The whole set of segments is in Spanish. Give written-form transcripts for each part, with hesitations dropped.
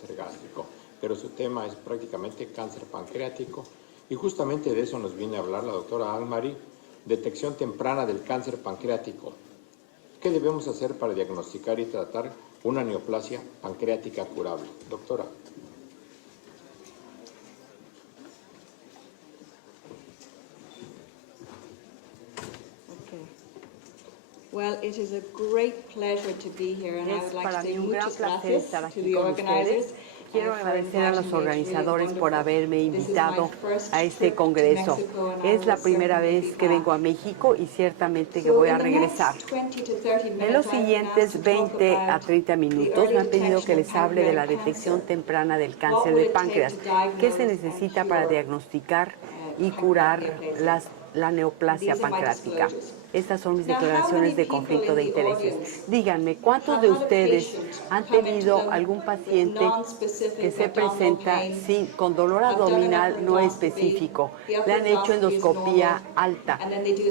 cáncer gástrico, pero su tema es prácticamente cáncer pancreático y justamente de eso nos viene a hablar la doctora Anne-Marie, detección temprana del cáncer pancreático. ¿Qué debemos hacer para diagnosticar y tratar una neoplasia pancreática curable? Doctora. Well, it is a great pleasure to be here, and I would like to say muchas gracias to the organizers. Quiero agradecer a los organizadores por haberme invitado a este congreso. Es la primera vez que vengo a México y ciertamente que voy a regresar. En los siguientes 20 a 30 minutos me han pedido que les hable de la detección temprana del cáncer de páncreas. ¿Qué se necesita para diagnosticar y curar la neoplasia pancreática? Estas son mis declaraciones de conflicto de intereses. Díganme, ¿cuántos de ustedes han tenido algún paciente que se presenta con dolor abdominal no específico? Le han hecho endoscopía alta,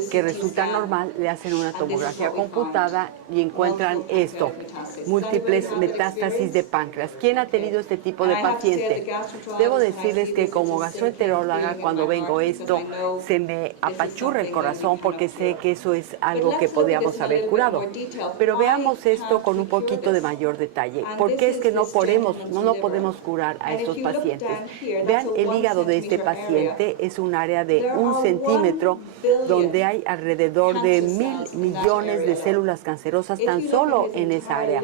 que resulta normal, le hacen una tomografía computada y encuentran esto, múltiples metástasis de páncreas. ¿Quién ha tenido este tipo de paciente? Debo decirles que como gastroenteróloga, cuando vengo esto, se me apachurra el corazón porque sé que eso es algo que podríamos haber curado. Pero veamos esto con un poquito de mayor detalle. ¿Por qué es que no podemos curar a estos pacientes? Vean el hígado de este paciente, es un área de 1 centímetro donde hay alrededor de 1.000 millones de células cancerosas tan solo en esa área.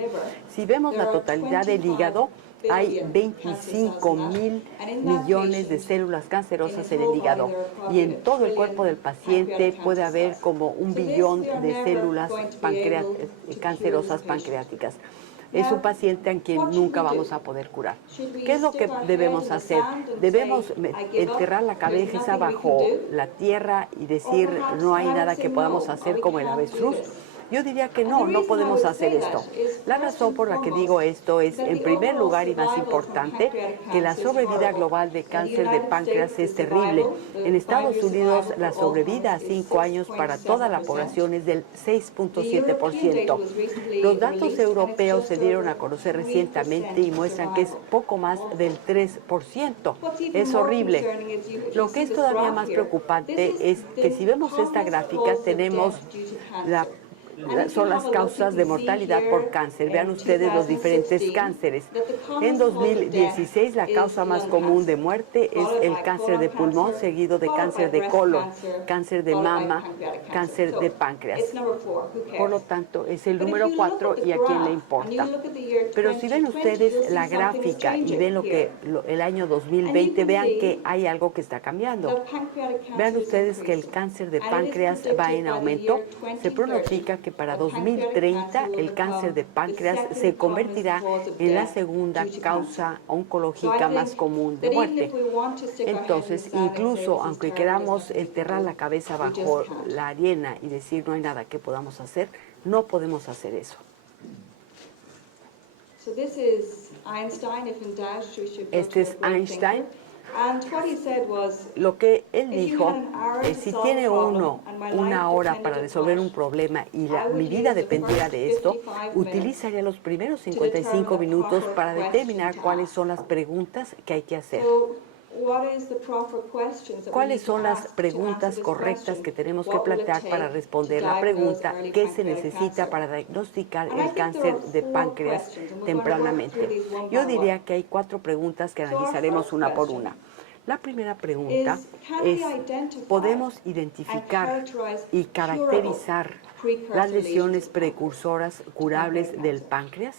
Si vemos la totalidad del hígado, hay 25.000 millones de células cancerosas en el hígado y en todo el cuerpo del paciente puede haber como 1 billón de células cancerosas pancreáticas. Es un paciente a quien nunca vamos a poder curar. ¿Qué es lo que debemos hacer? Debemos enterrar la cabeza bajo la tierra y decir no hay nada que podamos hacer como el avestruz. Yo diría que no podemos hacer esto. La razón por la que digo esto es, en primer lugar y más importante, que la sobrevida global de cáncer de páncreas es terrible. En Estados Unidos, la sobrevida a 5 años para toda la población es del 6.7%. Los datos europeos se dieron a conocer recientemente y muestran que es poco más del 3%. Es horrible. Lo que es todavía más preocupante es que si vemos esta gráfica, tenemos son las causas de mortalidad por cáncer. Vean ustedes los diferentes cánceres. En 2016, la causa más común de muerte es el cáncer de pulmón, seguido de cáncer de colon, cáncer de mama, cáncer de páncreas. Por lo tanto, es el número 4 y a quién le importa. Pero si ven ustedes la gráfica y ven el año 2020, vean que hay algo que está cambiando. Vean ustedes que el cáncer de páncreas va en aumento. Se pronostica que para 2030 el cáncer de páncreas se convertirá en la segunda causa oncológica más común de muerte. Entonces, incluso aunque queramos enterrar la cabeza bajo la arena y decir no hay nada que podamos hacer, no podemos hacer eso. Este es Einstein. Lo que él dijo es, si tiene una hora para resolver un problema y mi vida dependiera de esto, utilizaría los primeros 55 minutos para determinar cuáles son las preguntas que hay que hacer. ¿Cuáles son las preguntas correctas que tenemos que plantear para responder la pregunta qué se necesita para diagnosticar el cáncer de páncreas tempranamente? Yo diría que hay 4 preguntas que analizaremos una por una. La primera pregunta es, ¿podemos identificar y caracterizar las lesiones precursoras curables del páncreas?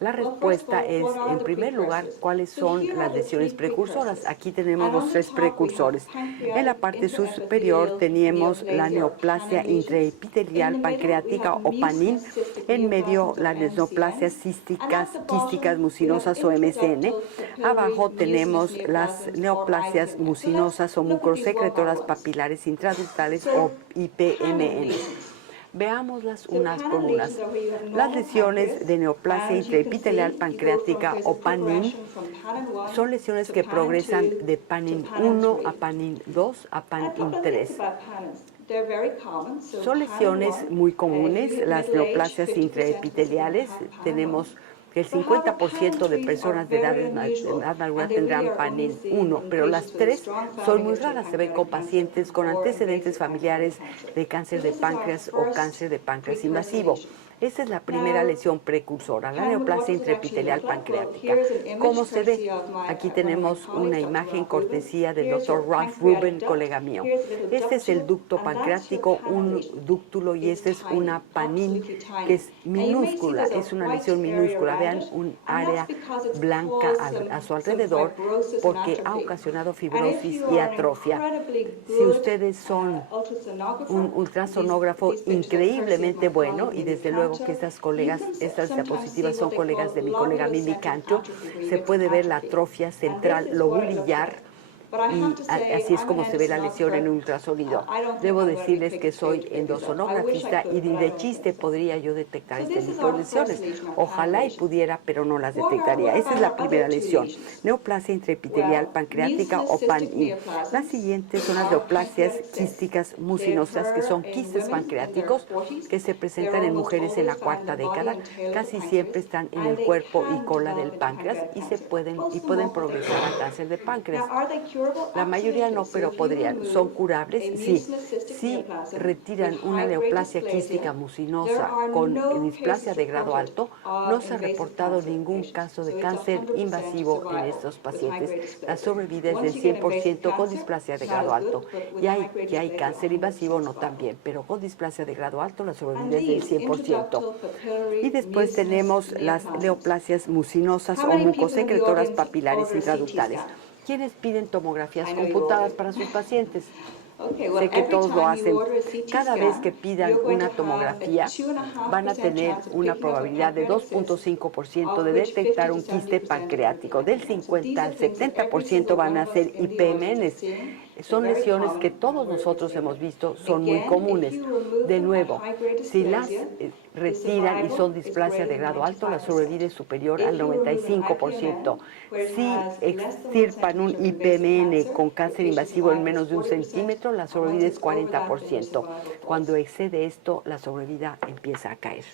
La respuesta es, en primer lugar, ¿cuáles son las lesiones precursoras? Aquí tenemos los 3 precursores. En la parte superior tenemos la neoplasia intraepitelial pancreática o PANIN. En medio, las neoplasias quísticas mucinosas o MCN. Abajo tenemos las neoplasias mucinosas o mucosecretoras papilares intraductales o IPMN. Veámoslas unas por unas. Las lesiones de neoplasia intraepitelial pancreática o PANIN son lesiones que progresan de PANIN 1 a PANIN 2 a PANIN 3. Son lesiones muy comunes, las neoplasias intraepiteliales. Tenemos que el 50% de personas de edad madura tendrán PANIN 1, pero las 3 son muy raras. Se ven con pacientes con antecedentes familiares de cáncer de páncreas o cáncer de páncreas invasivo. Esta es la primera lesión precursora, la neoplasia intraepitelial pancreática. ¿Cómo se ve? Aquí tenemos una imagen cortesía del doctor Ralph Rubin, colega mío. Este es el ducto pancreático, un dúctulo, y esta es una PANIN que es minúscula, es una lesión minúscula. Vean un área blanca a su alrededor porque ha ocasionado fibrosis y atrofia. Si ustedes son un ultrasonógrafo increíblemente bueno, y desde luego que estas diapositivas son colegas de mi colega Mimi Cancho, se puede ver la atrofia central lobulillar, y así es como se ve la lesión en ultrasonido. Debo decirles que soy endosonografista y ni de chiste podría yo detectar este tipo de lesiones. Ojalá y pudiera, pero no las detectaría. Esa es la primera lesión, neoplasia intraepitelial pancreática o PANI. Las siguientes son las neoplasias quísticas mucinosas, que son quistes pancreáticos que se presentan en mujeres en la cuarta década. Casi siempre están en el cuerpo y cola del páncreas y pueden progresar a cáncer de páncreas. La mayoría no, pero podrían. ¿Son curables? Sí. Si retiran una neoplasia quística mucinosa con displasia de grado alto, no se ha reportado ningún caso de cáncer invasivo en estos pacientes. La sobrevida es del 100% con displasia de grado alto. Y hay cáncer invasivo, no también, pero con displasia de grado alto la sobrevida es del 100%. Y después tenemos las neoplasias mucinosas o mucosecretoras papilares intraductales. ¿Quiénes piden tomografías computadas para sus pacientes? Sé que todos lo hacen. Cada vez que pidan una tomografía, van a tener una probabilidad de 2.5% de detectar un quiste pancreático. Del 50 al 70% van a ser IPMNs. Son lesiones que todos nosotros hemos visto, son muy comunes. De nuevo, si las retiran y son displasia de grado alto, la sobrevida es superior al 95%. Si extirpan un IPMN con cáncer invasivo en menos de 1 centímetro, la sobrevida es 40%. Cuando excede esto, la sobrevida empieza a caer.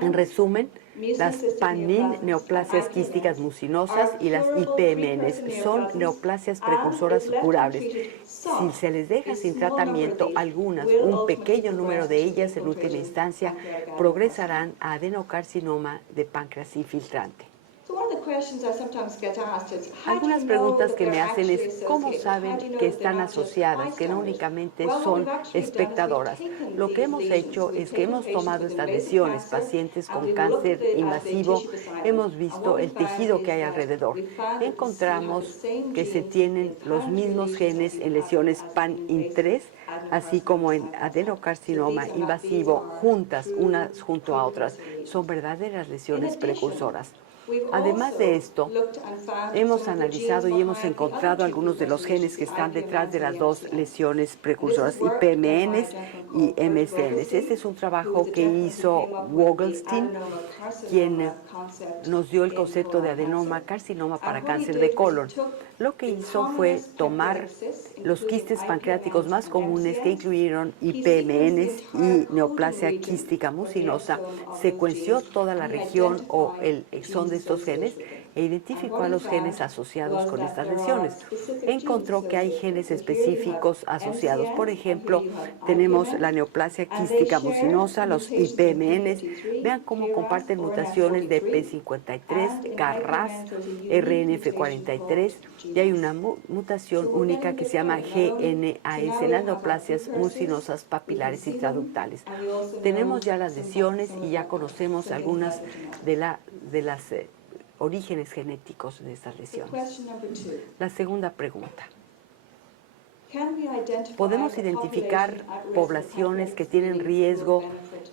En resumen, las PANIN, neoplasias quísticas mucinosas, y las IPMNs son neoplasias precursoras curables. Si se les deja sin tratamiento, un pequeño número de ellas en última instancia progresarán a adenocarcinoma de páncreas infiltrante. Algunas preguntas que me hacen es, ¿cómo saben que están asociadas, que no únicamente son espectadoras? Lo que hemos hecho es que hemos tomado estas lesiones, pacientes con cáncer invasivo, hemos visto el tejido que hay alrededor. Encontramos que se tienen los mismos genes en lesiones PANIN3, así como en adenocarcinoma invasivo, juntas, unas junto a otras. Son verdaderas lesiones precursoras. Además de esto, hemos analizado y hemos encontrado algunos de los genes que están detrás de las dos lesiones precursoras, IPMNs y MSNs. Este es un trabajo que hizo Wogelstein, quien nos dio el concepto de adenoma carcinoma para cáncer de colon. Lo que hizo fue tomar los quistes pancreáticos más comunes, que incluyeron IPMNs y neoplasia quística mucinosa, secuenció toda la región o el exón de estos genes e identificó a los genes asociados con estas lesiones. Encontró que hay genes específicos asociados. Por ejemplo, tenemos la neoplasia quística mucinosa, los IPMNs. Vean cómo comparten mutaciones de P53, KRAS, RNF43, y hay una mutación única que se llama GNAS en las neoplasias mucinosas papilares intraductales. Tenemos ya las lesiones y ya conocemos algunas de las orígenes genéticos de estas lesiones. La segunda pregunta. ¿Podemos identificar poblaciones que tienen riesgo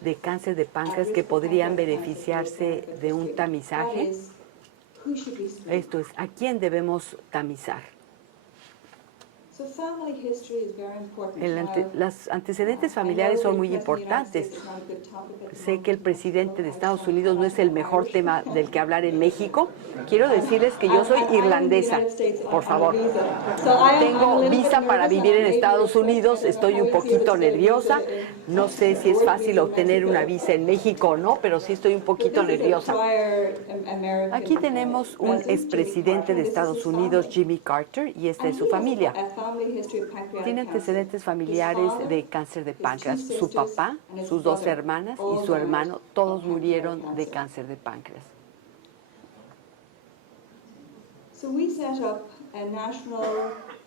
de cáncer de páncreas que podrían beneficiarse de un tamizaje? Esto es, ¿a quién debemos tamizar? Los antecedentes familiares son muy importantes. Sé que el presidente de Estados Unidos no es el mejor tema del que hablar en México. Quiero decirles que yo soy irlandesa, por favor. Tengo visa para vivir en Estados Unidos, estoy un poquito nerviosa. No sé si es fácil obtener una visa en México o no, pero sí estoy un poquito nerviosa. Aquí tenemos un expresidente de Estados Unidos, Jimmy Carter, y esta es su familia. Tiene antecedentes familiares de cáncer de páncreas. Su papá, sus dos hermanas y su hermano, todos murieron de cáncer de páncreas.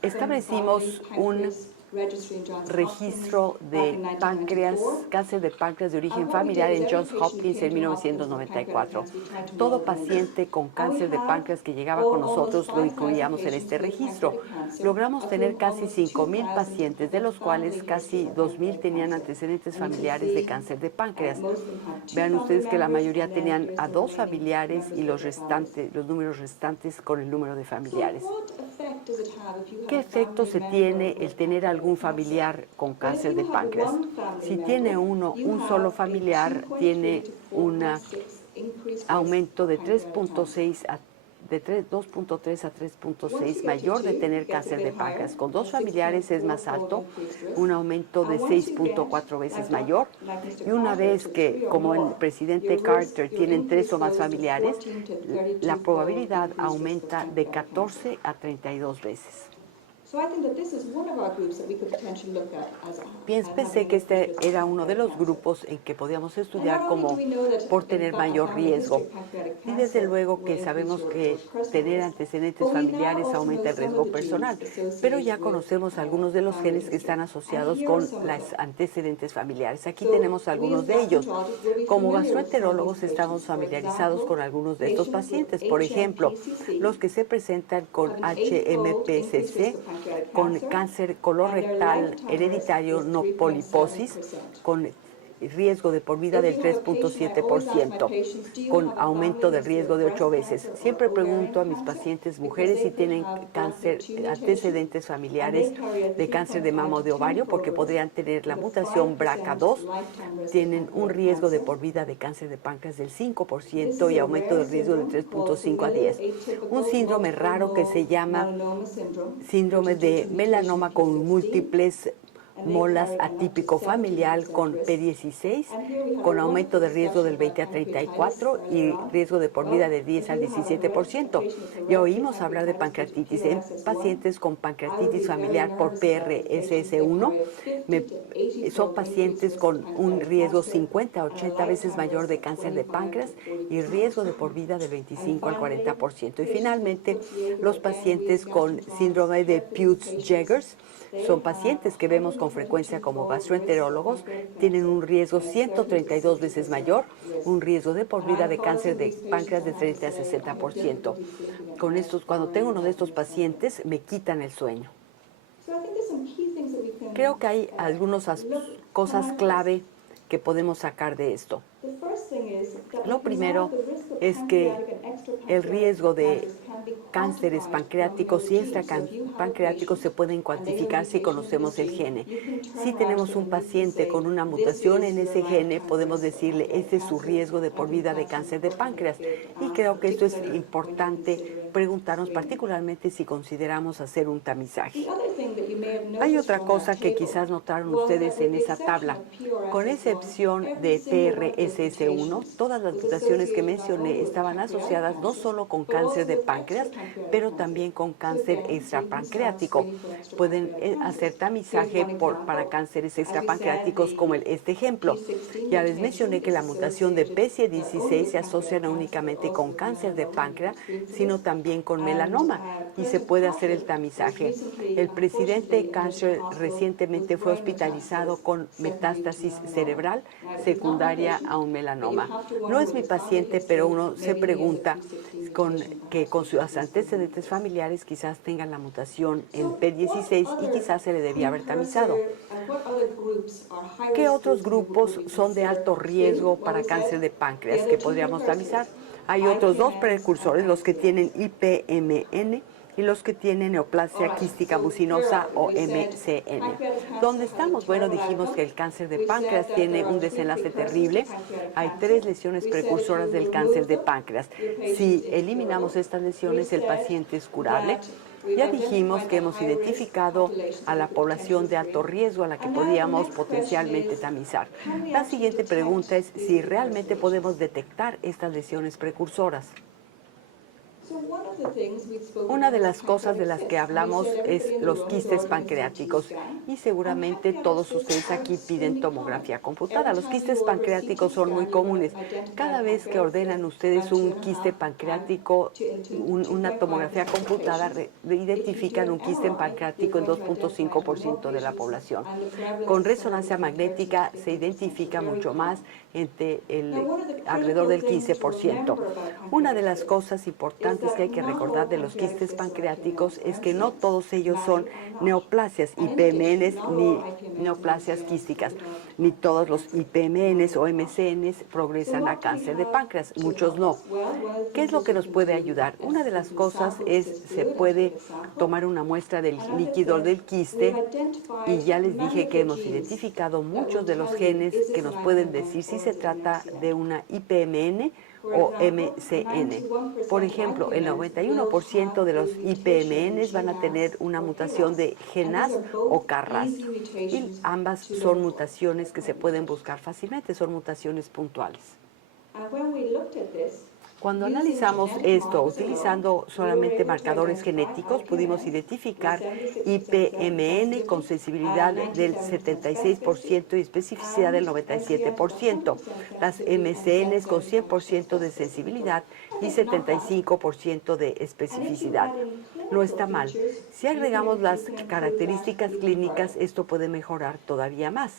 Establecimos un registro de páncreas, cáncer de páncreas de origen familiar en Johns Hopkins en 1994. Todo paciente con cáncer de páncreas que llegaba con nosotros lo incluíamos en este registro. Logramos tener casi 5,000 pacientes, de los cuales casi 2,000 tenían antecedentes familiares de cáncer de páncreas. Vean ustedes que la mayoría tenían a 2 familiares y los números restantes con el número de familiares. ¿Qué efecto se tiene el tener algún familiar con cáncer de páncreas? Si tiene un solo familiar, tiene un aumento de 2.3 a 3.6 mayor de tener cáncer de páncreas. Con 2 familiares es más alto, un aumento de 6.4 veces mayor. Y una vez que, como el presidente Carter, tienen 3 o más familiares, la probabilidad aumenta de 14 a 32 veces. Pensé que este era uno de los grupos en que podíamos estudiar como por tener mayor riesgo. Y desde luego que sabemos que tener antecedentes familiares aumenta el riesgo personal, pero ya conocemos algunos de los genes que están asociados con los antecedentes familiares. Aquí tenemos algunos de ellos. Como gastroenterólogos estamos familiarizados con algunos de estos pacientes. Por ejemplo, los que se presentan con HMPCC, con cáncer colorectal hereditario no poliposis, con riesgo de por vida del 3.7%, con aumento del riesgo de 8 veces. Siempre pregunto a mis pacientes mujeres si tienen antecedentes familiares de cáncer de mama o de ovario, porque podrían tener la mutación BRCA2. Tienen un riesgo de por vida de cáncer de páncreas del 5% y aumento del riesgo del 3.5 a 10. Un síndrome raro que se llama síndrome de melanoma con múltiples molas atípico familiar con P16, con aumento de riesgo del 20 a 34 y riesgo de por vida del 10 al 17%. Ya oímos hablar de pancreatitis en pacientes con pancreatitis familiar por PRSS1. Son pacientes con un riesgo 50 a 80 veces mayor de cáncer de páncreas y riesgo de por vida del 25 al 40%. Y finalmente, los pacientes con síndrome de Peutz-Jeghers son pacientes que vemos con frecuencia como gastroenterólogos, tienen un riesgo 132 veces mayor, un riesgo de por vida de cáncer de páncreas de 30 a 60%. Cuando tengo uno de estos pacientes, me quitan el sueño. Creo que hay algunas cosas clave que podemos sacar de esto. Lo primero es que el riesgo de cánceres pancreáticos y extrapancreáticos se pueden cuantificar si conocemos el gene. Si tenemos un paciente con una mutación en ese gene, podemos decirle, este es su riesgo de por vida de cáncer de páncreas. Y creo que esto es importante preguntarnos, particularmente si consideramos hacer un tamizaje. Hay otra cosa que quizás notaron ustedes en esa tabla. Con excepción de PRSS1, todas las mutaciones que mencioné estaban asociadas no solo con cáncer de páncreas, pero también con cáncer extrapancreático. Pueden hacer tamizaje para cánceres extrapancreáticos como este ejemplo. Ya les mencioné que la mutación de PCD16 se asocia no únicamente con cáncer de páncreas, sino también con melanoma, y se puede hacer el tamizaje. El presidente Carter recientemente fue hospitalizado con metástasis cerebral secundaria a un melanoma. No es mi paciente, pero uno se pregunta con sus antecedentes familiares quizás tengan la mutación en P16 y quizás se le debía haber tamizado. ¿Qué otros grupos son de alto riesgo para cáncer de páncreas que podríamos tamizar? Hay otros 2 precursores, los que tienen IPMN y los que tienen neoplasia quística mucinosa o MCN. ¿Dónde estamos? Bueno, dijimos que el cáncer de páncreas tiene un desenlace terrible. Hay 3 lesiones precursoras del cáncer de páncreas. Si eliminamos estas lesiones, el paciente es curable. Ya dijimos que hemos identificado a la población de alto riesgo a la que podíamos potencialmente tamizar. La siguiente pregunta es si realmente podemos detectar estas lesiones precursoras. Una de las cosas de las que hablamos es los quistes pancreáticos y seguramente todos ustedes aquí piden tomografía computada. Los quistes pancreáticos son muy comunes. Cada vez que ordenan ustedes un quiste pancreático, una tomografía computada, identifican un quiste pancreático en 2.5% de la población. Con resonancia magnética se identifica mucho más, alrededor del 15%. Una de las cosas importantes que hay que recordar de los quistes pancreáticos es que no todos ellos son neoplasias IPMNs ni neoplasias quísticas, ni todos los IPMNs o MCNs progresan a cáncer de páncreas, muchos no. ¿Qué es lo que nos puede ayudar? Una de las cosas es, se puede tomar una muestra del líquido del quiste y ya les dije que hemos identificado muchos de los genes que nos pueden decir si se trata de una IPMN o MCN. Por ejemplo, el 91% de los IPMNs van a tener una mutación de GNAS o KRAS. Y ambas son mutaciones que se pueden buscar fácilmente, son mutaciones puntuales. Cuando analizamos esto utilizando solamente marcadores genéticos, pudimos identificar IPMN con sensibilidad del 76% y especificidad del 97%, las MCNs con 100% de sensibilidad y 75% de especificidad. No está mal. Si agregamos las características clínicas, esto puede mejorar todavía más.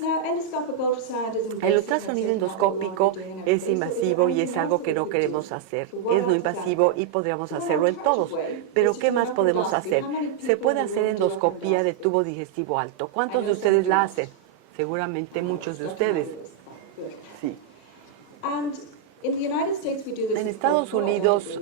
El ultrasonido endoscópico es invasivo y es algo que no queremos hacer. Es no invasivo y podríamos hacerlo en todos. Pero ¿qué más podemos hacer? Se puede hacer endoscopía de tubo digestivo alto. ¿Cuántos de ustedes la hacen? Seguramente muchos de ustedes. Sí. En Estados Unidos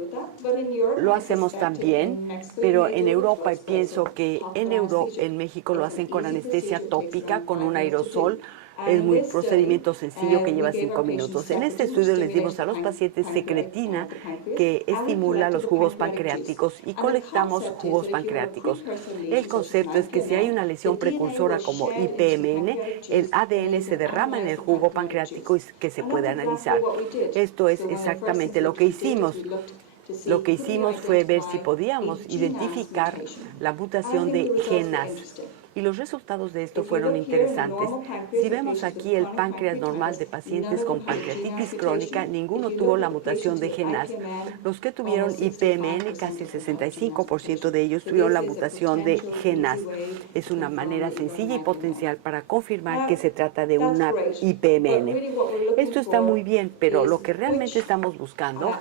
lo hacemos también, pero en Europa, y pienso que en México lo hacen con anestesia tópica, con un aerosol. Es un procedimiento sencillo que lleva 5 minutos. En este estudio les dimos a los pacientes secretina que estimula los jugos pancreáticos y colectamos jugos pancreáticos. El concepto es que si hay una lesión precursora como IPMN, el ADN se derrama en el jugo pancreático y que se puede analizar. Esto es exactamente lo que hicimos. Lo que hicimos fue ver si podíamos identificar la mutación de GNAS. Y los resultados de esto fueron interesantes. Si vemos aquí el páncreas normal de pacientes con pancreatitis crónica, ninguno tuvo la mutación de GNAS. Los que tuvieron IPMN, casi el 65% de ellos tuvieron la mutación de GNAS. Es una manera sencilla y potencial para confirmar que se trata de una IPMN. Esto está muy bien, pero lo que realmente estamos buscando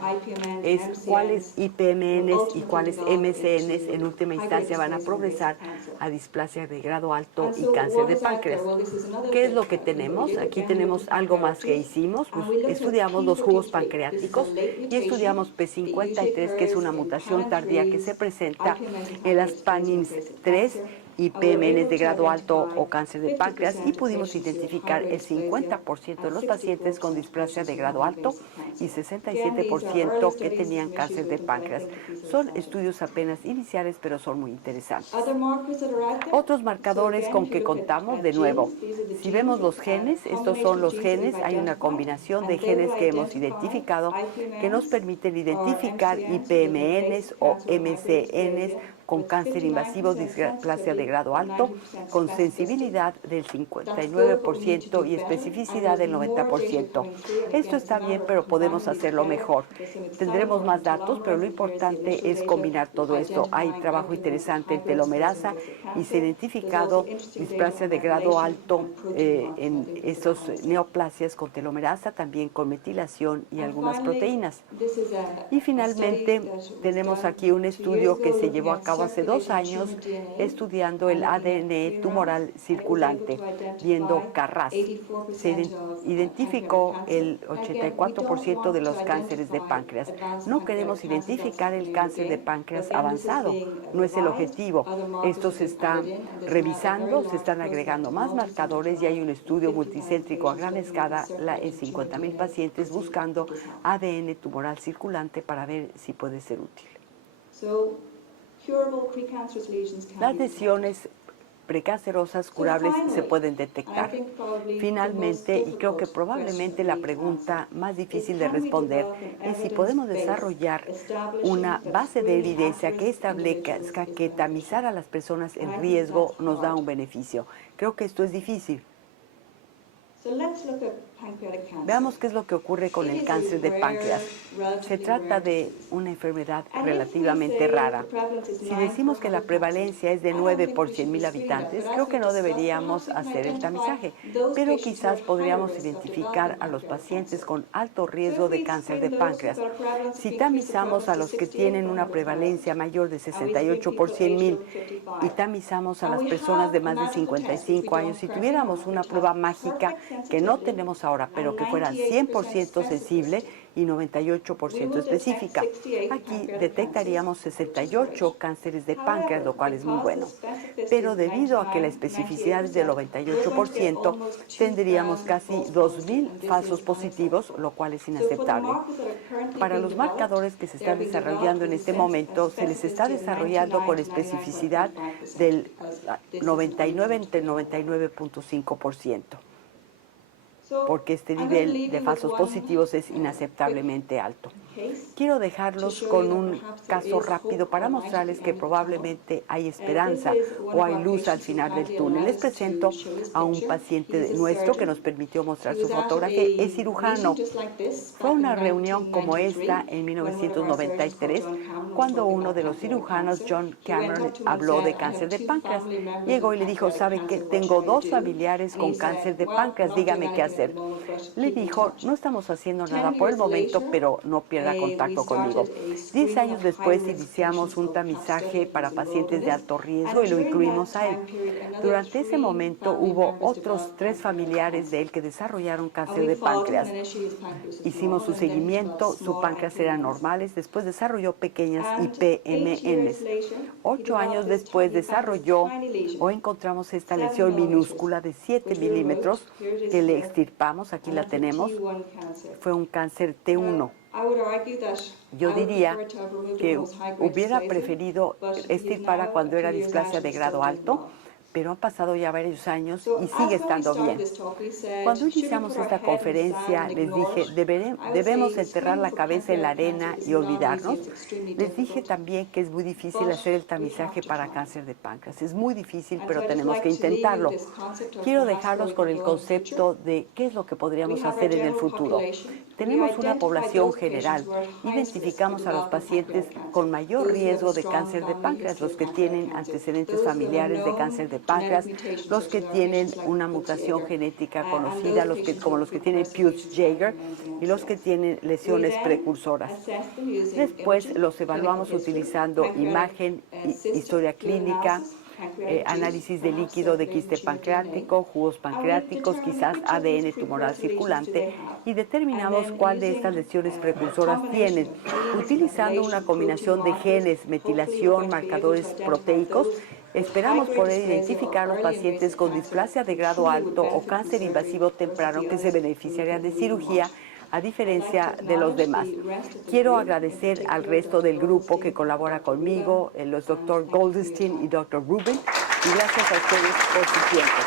es cuáles IPMNs y cuáles MCNs en última instancia van a progresar a displasia de grado alto y cáncer de páncreas. ¿Qué es lo que tenemos? Aquí tenemos algo más que hicimos. Estudiamos los jugos pancreáticos y estudiamos P53, que es una mutación tardía que se presenta en las PANINs 3 IPMNs de grado alto o cáncer de páncreas y pudimos identificar el 50% de los pacientes con displasia de grado alto y 67% que tenían cáncer de páncreas. Son estudios apenas iniciales, pero son muy interesantes. Otros marcadores con que contamos, de nuevo, si vemos los genes, estos son los genes, hay una combinación de genes que hemos identificado que nos permiten identificar IPMNs o MCNs con cáncer invasivo, displasia de grado alto, con sensibilidad del 59% y especificidad del 90%. Esto está bien, pero podemos hacerlo mejor. Tendremos más datos, pero lo importante es combinar todo esto. Hay trabajo interesante en telomerasa y se ha identificado displasia de grado alto en estos neoplasias con telomerasa, también con metilación y algunas proteínas. Y finalmente tenemos aquí un estudio que se llevó a cabo trabajado hace 2 años estudiando el ADN tumoral circulante, viendo CARRAS. Se identificó el 84% de los cánceres de páncreas. No queremos identificar el cáncer de páncreas avanzado, no es el objetivo. Esto se está revisando, se están agregando más marcadores y hay un estudio multicéntrico a gran escala en 50,000 pacientes buscando ADN tumoral circulante para ver si puede ser útil. Las lesiones precancerosas curables se pueden detectar. Finalmente, y creo que probablemente la pregunta más difícil de responder es si podemos desarrollar una base de evidencia que establezca que tamizar a las personas en riesgo nos da un beneficio. Creo que esto es difícil. Veamos qué es lo que ocurre con el cáncer de páncreas. Se trata de una enfermedad relativamente rara. Si decimos que la prevalencia es de 9 por 100,000 habitantes, creo que no deberíamos hacer el tamizaje, pero quizás podríamos identificar a los pacientes con alto riesgo de cáncer de páncreas. Si tamizamos a los que tienen una prevalencia mayor de 68 por 100,000 y tamizamos a las personas de más de 55 años, si tuviéramos una prueba mágica que no tenemos ahora, pero que fuera 100% sensible y 98% específica. Aquí detectaríamos 68 cánceres de páncreas, lo cual es muy bueno. Pero debido a que la especificidad es del 98%, tendríamos casi 2,000 falsos positivos, lo cual es inaceptable. Para los marcadores que se están desarrollando en este momento, se les está desarrollando con especificidad del 99 entre 99.5%. Porque este nivel de falsos positivos es inaceptablemente alto. Quiero dejarlos con un caso rápido para mostrarles que probablemente hay esperanza o hay luz al final del túnel. Les presento a un paciente nuestro que nos permitió mostrar su fotografía. Es cirujano. Fue una reunión como esta en 1993, cuando uno de los cirujanos, John Cameron, habló de cáncer de páncreas. Llegó y le dijo, ¿sabe qué? Tengo 2 familiares con cáncer de páncreas, dígame qué hacer. Le dijo, no estamos haciendo nada por el momento, pero no pierda contacto conmigo. 10 años después iniciamos un tamizaje para pacientes de alto riesgo y lo incluimos a él. Durante ese momento hubo otros 3 familiares de él que desarrollaron cáncer de páncreas. Hicimos su seguimiento, su páncreas eran normales, después desarrolló pequeñas IPMNs. 8 años después desarrolló o encontramos esta lesión minúscula de 7 milímetros que le extirpamos, aquí la tenemos, fue un cáncer T1. Yo diría que hubiera preferido extirpar cuando era displasia de grado alto, pero han pasado ya varios años y sigue estando bien. Cuando iniciamos esta conferencia, les dije, debemos enterrar la cabeza en la arena y olvidarnos. Les dije también que es muy difícil hacer el tamizaje para cáncer de páncreas. Es muy difícil, pero tenemos que intentarlo. Quiero dejarlos con el concepto de qué es lo que podríamos hacer en el futuro. Tenemos una población general. Identificamos a los pacientes con mayor riesgo de cáncer de páncreas, los que tienen antecedentes familiares de cáncer de páncreas, los que tienen una mutación genética conocida, como los que tienen Peutz-Jeghers y los que tienen lesiones precursoras. Después los evaluamos utilizando imagen, historia clínica, análisis de líquido de quiste pancreático, jugos pancreáticos, quizás ADN tumoral circulante, y determinamos cuál de estas lesiones precursoras tienen. Utilizando una combinación de genes, metilación, marcadores proteicos, esperamos poder identificar a los pacientes con displasia de grado alto o cáncer invasivo temprano que se beneficiarían de cirugía, a diferencia de los demás. Quiero agradecer al resto del grupo que colabora conmigo, los Dr. Goldstein y Dr. Rubin, y gracias a ustedes por su tiempo.